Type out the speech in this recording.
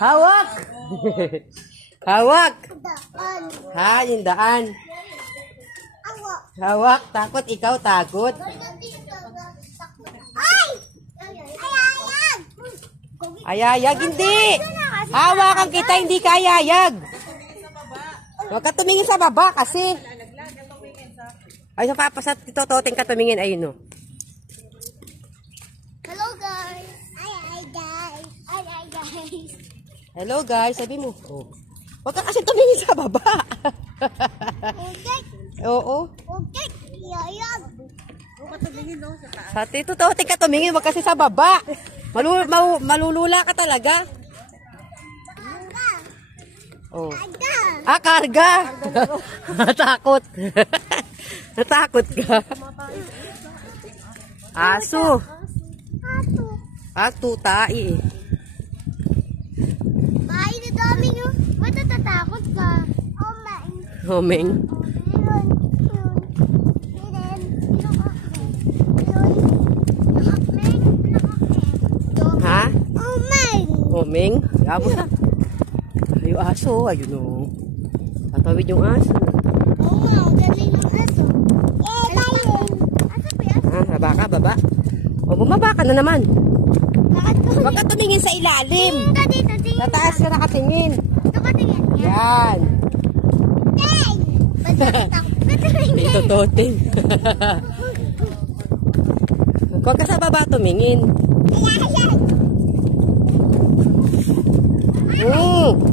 Hawak! Hawak! Daan. Ha, yung daan. Awa. Hawak, takot, ikaw takot. Ay! Ayayag! Ayayag, hindi. Hawakan kita, hindi ka ayayag. Huwag ka tumingin sa baba kasi. Ay, sa papasat dito, toting ka tumingin. Ayun, no. Hello guys! Ay guys! Ay guys! Hello, guys. Sabi mo. Oh. Huwag ka kasi tumingin sa baba. Okay! Oo. Okay! Ayayag! Sa tito, toting ka tumingin. Huwag kasi sa baba. Malulula ka talaga. Aga! Oh. Aga! Ah, karga. Natakot. Natakot ka. Aso. Ato! Ato, tai. Bahay na dami nyo. Ba't natatakot ka? Oh my! Homing. Yun! Yun! Yun! Yun! Ha? Oh my! Homing. Yabo na. Ay, yung aso. Ayun o. Tatawid yung aso. Oo nga, ang galing ng aso. Eh, tayo! Aso ba yan? Ha? Baba ka, baba. O, bumaba ka na naman. Bakit ko? Huwag ka tumingin sa ilalim. Tingin ka dito, tingin Sa taas ka nakatingin. Ito ka tingin yan. Yan. Hey! Ba't natatakot? Ba't tumingin? Dito, toting. Huwag ka sa baba tumingin. Ayayag! Hmm.